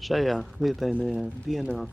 Šajā lietainajā dienā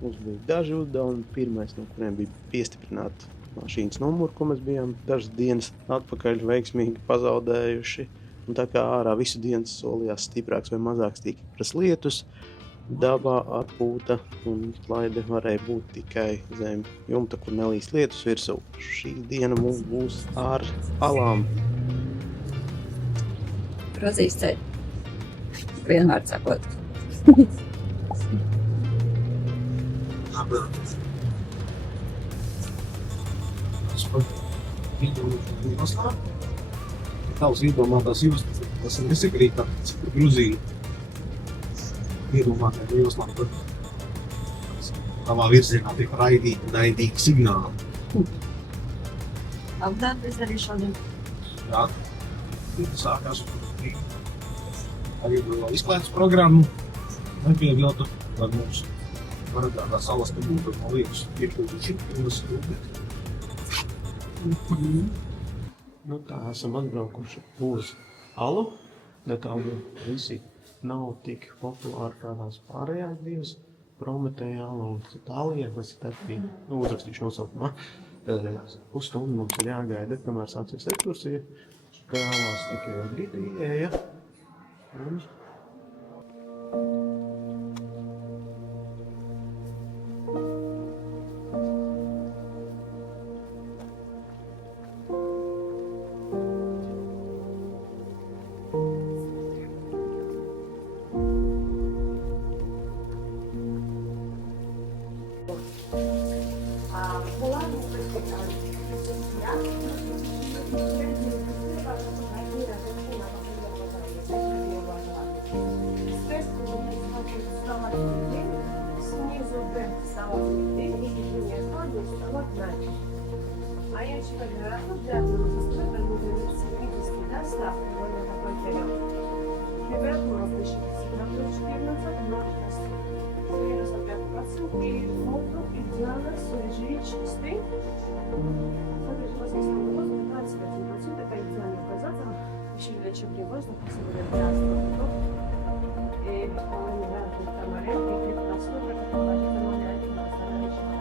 mums bija daži uzdevumi. Pirmais, no kuriem bija piestiprināt mašīnas numuru, ko mēs bijām dažas dienas atpakaļ veiksmīgi pazaudējuši. Un tā kā ārā visu dienu solījās stiprāks vai mazāks stipras lietus, dabā atpūta un laide varēja būt tikai zem jumta, kur nelīst lietus virsū. Šī diena mums būs ar alām. Prozīs ceļu. Vienmēr sakot. Tavs iedomātās joslas, tas ir nesakrīt tāds Gruzija. Iedomātās joslām, kur tavā virzienā tiek raidīgi signāli. Apdāt arī šodien. Jā, sākās arī izklaides programmu nepieviltu, lai mums varētu salas te būtu no lietas iekļūtuši pirmas rūpēt. Nu tā esam atbraukuši uz alu, bet tā visi nav tik populāri kā tās pārējās divas, Prometēja ala un Itālija, kas ir tad bija, uzrakstīšu nosaukumā. Pusstundu mums ir jāgaida, kamēr sāksies ekskursija, kālās tikai brīdī ieja. А я еще когда взглянула за стол, психический достав, довольно такой вперед. Температура выше 14, влажность минус 5%, и воздух идеально свежий, чистый. Смотрите, у вас есть воздух 21%, это идеальный показатель. Еще лечебный воздух, особенно для астматиков. И половина тамарин, и 15% это положительно влияет на восстановление.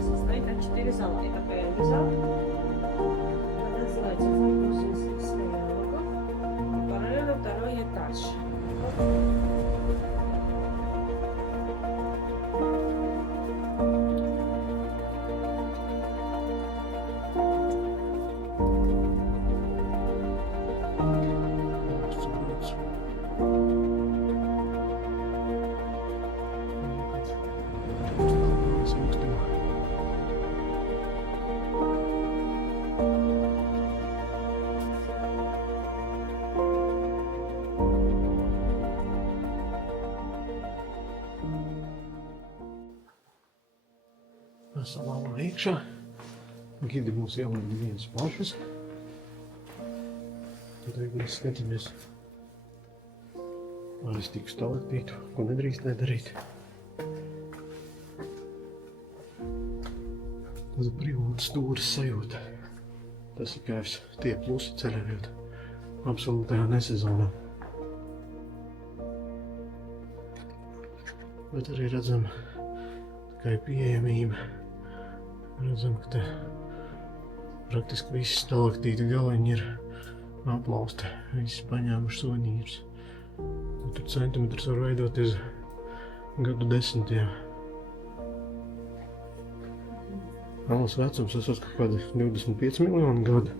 Состоит от 4 зала. Это первый зал. Это называется загрузинский сферологов. И параллельно второй этаж. Esam alā iekšā. Gidi mūs ielēma vienas pašas. Tad mēs skatāmies, lai es tiku stalaktītu, ko nedrīkst nedarīt. Tas privāts stūris sajūta. Tas ir kaivs tie plusi ceļojot absolūtajā nesezonā. Bet arī redzam tikai pieejamība. Redzam, ka te praktiski visi stalaktīti galiņi ir aplausti, visi paņēmuši soņības. Tur centimetrs var veidoties gadu desmitiem. Alas vecums esot kaut kādi 25 miljoni gadu.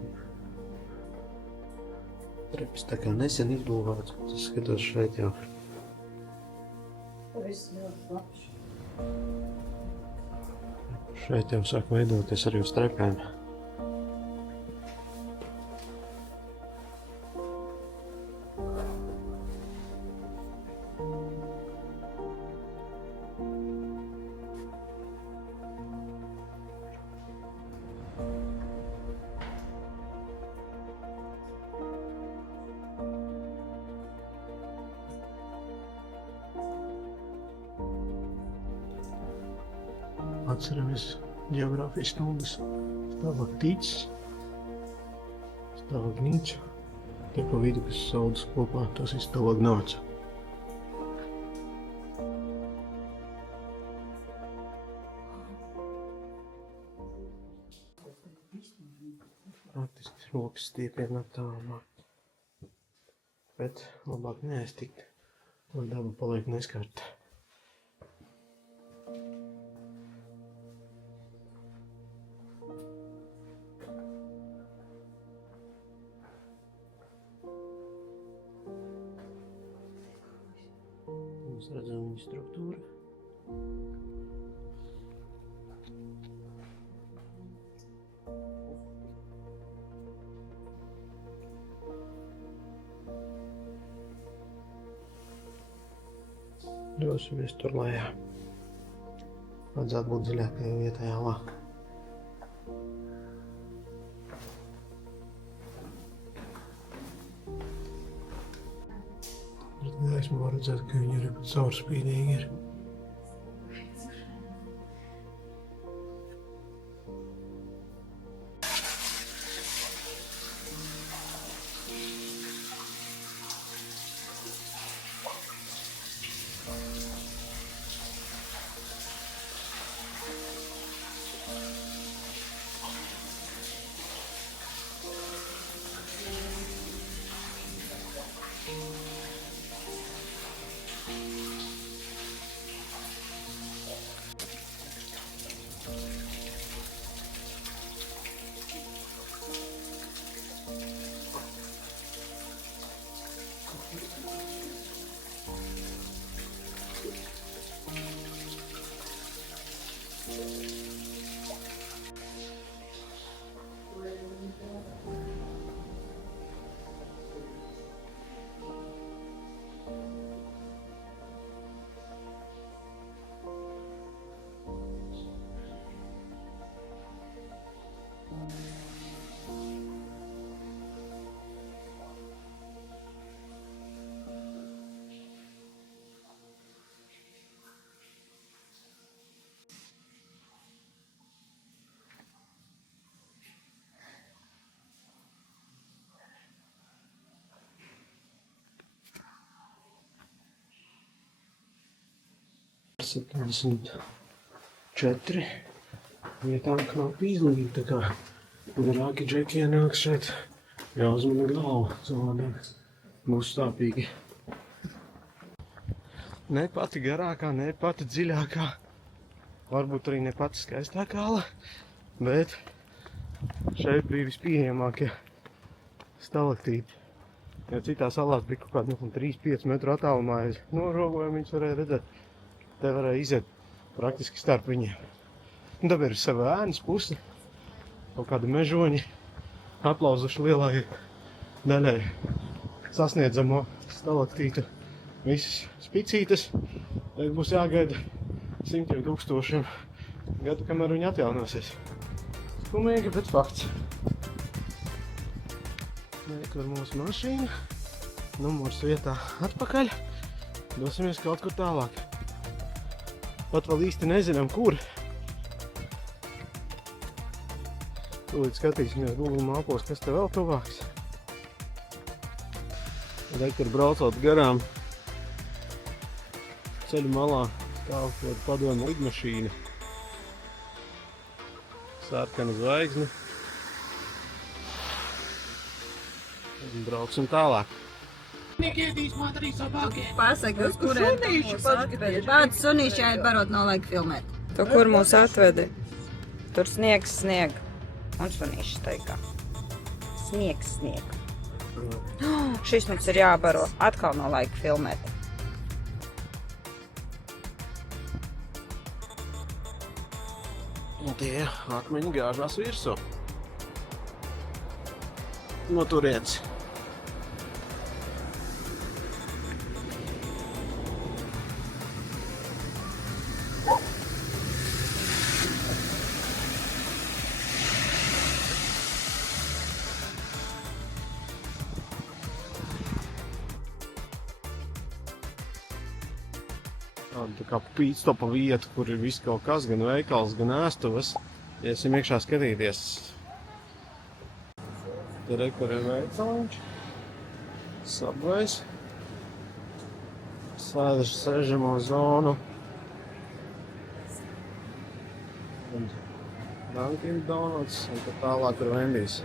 Trepas tā kā nesen izbūvēts, tas skatās šeit jau. Šeit jau sāk veidoties arī uz trepēm. Atceramies ģeogrāfijas stundas stalaktītes, stalagmīts. Te pa vidu, kas saudas kopā, tas ir stalagnāts. Praktiski rokas stiepiem attālumā. Bet labāk neaiztikt, lai daba paliek neskarta. Mēs redzam viņa struktūru. Dosimies tur lejā. Vajadzētu būt dziļākajā vietā jālā. Gaismu var redzēt, ka viņi arī pat caurspīdīgi ir. Ar 74 vietām knapi izlīgi, tā kā garāki džeki ienāk šeit jāuzmana galvu, savādāk būs stāpīgi. Ne pati garākā, ne pati dziļākā, varbūt arī ne pati skaistākā ala, bet šeit bija vispieejamākie stalaktīti. Jo citās salās bija kaut kādi 3-5 metru attālumā, ja norogojumu viņus varēja redzēt. Te varēja iziet praktiski starp viņiem. Un tāpēc ir sava ēnas puse, kaut kādi mežoņi, aplauzuši lielākai daļai sasniedzamo stalaktītu. Visas spicītes, tagad būs jāgaida 100 000 gadu, kamēr viņi atjaunosies. Skumīgi, bet fakts. Kur mūsu mašīna, numurs vietā atpakaļ, dosimies kaut kur tālāk. Pat vēl īsti nezinām, kur. Tūlīt skatīsimies Google mapos, kas te vēl tuvāks. Redz, kur braucot garām ceļu malā stāv kaut padomu lidmašīna. Sarkana zvaigzne. Un brauksim tālāk. Pasaka, uz kuriem mūs atvedi. Kāds sunīši jāiet barot nav laika filmēt. To, kur mūs atvedi, tur sniegs snieg un sunīši staigā. Sniegs snieg. Šis mums ir jābaro. Atkal nav laika filmēt. Un tie akmeņi gāžās virsū. No turienes. Tā kā pītstopa vieta, kur ir viss kaut kas, gan veikals, gan ēstuves. Iesim iekšā skatīties. Te re, kur ir veicaliņš. Subways. Sēžamo zonu. Un Dunkin' Donuts un tad tālāk ir Wendy's.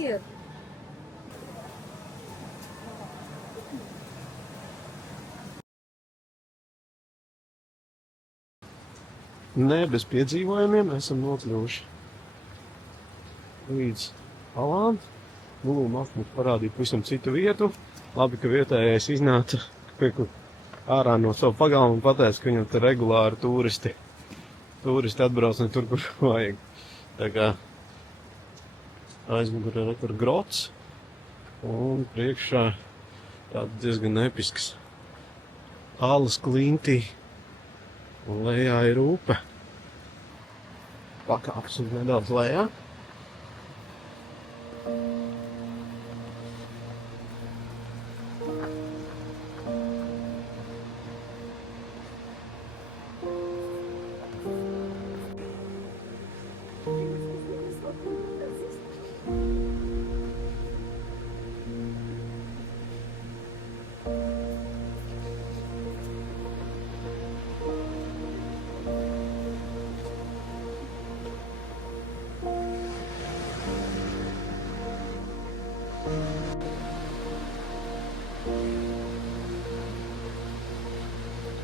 Ir. Nē, bez piedzīvojumiem esam nokļuvuši līdz alām. Guluma mums parādīja pavisam citu vietu. Labi, ka vietējais iznāca ārā no savu pagalmu un pateica, ka viņam te regulāri turisti atbrauc ne tur, kur vajag. Tā kā aizmugurē ir tur grots un priekšā tāds diezgan episks alas klintī un lejā ir upe. Pakāpsim nedaudz lejā.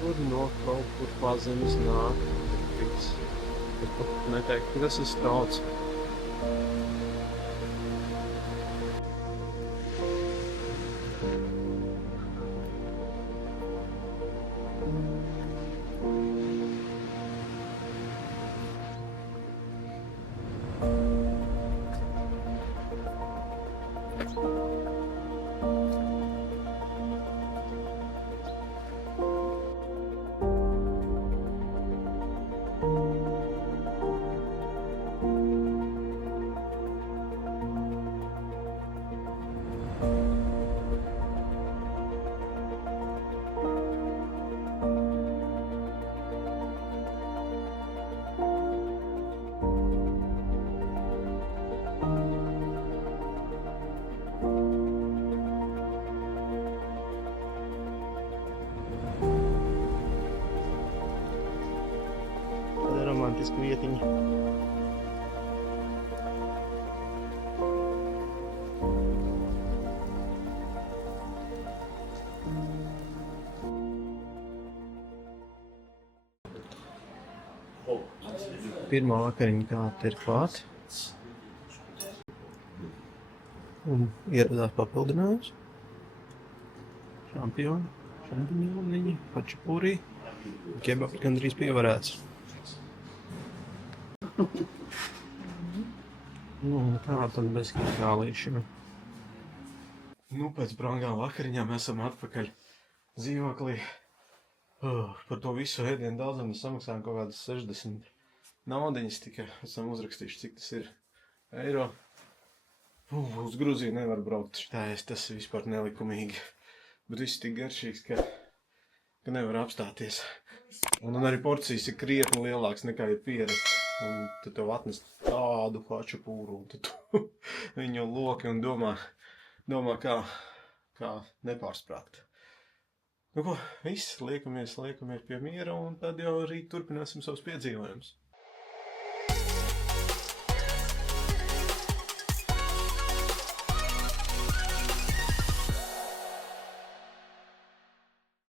Tur no kaut kur pazemes nāk. Es pat neteiktu, ka tas ir stauds. Tāda romantiska vietiņa. Pirmā vakariņa kāda ir klāt. Un ieradās papildinājums. Šampiņoniņi, hačapurī. Kebabs gandrīz pievarēts. Nu, tā tad bez kālīšiem. Nu, pēc brangām vakariņām esam atpakaļ dzīvoklī. Par to visu ēdienu daudzumu mēs samaksājām kaut kādas 60 naudiņas, tikai esam uzrakstījuši, cik tas ir eiro. Uz Gruziju nevar braukt šitājies, tas ir vispār nelikumīgi. Bet viss tik garšīgs, ka nevar apstāties. Un arī porcijas ir krietni lielāks nekā ir pierasts. Un tad tev atnest tādu hačapūru, un tad tu viņu loki un domā kā nepārsprāgt. Nu ko, viss, liekamies pie miera, un tad jau rīt turpināsim savus piedzīvojumus.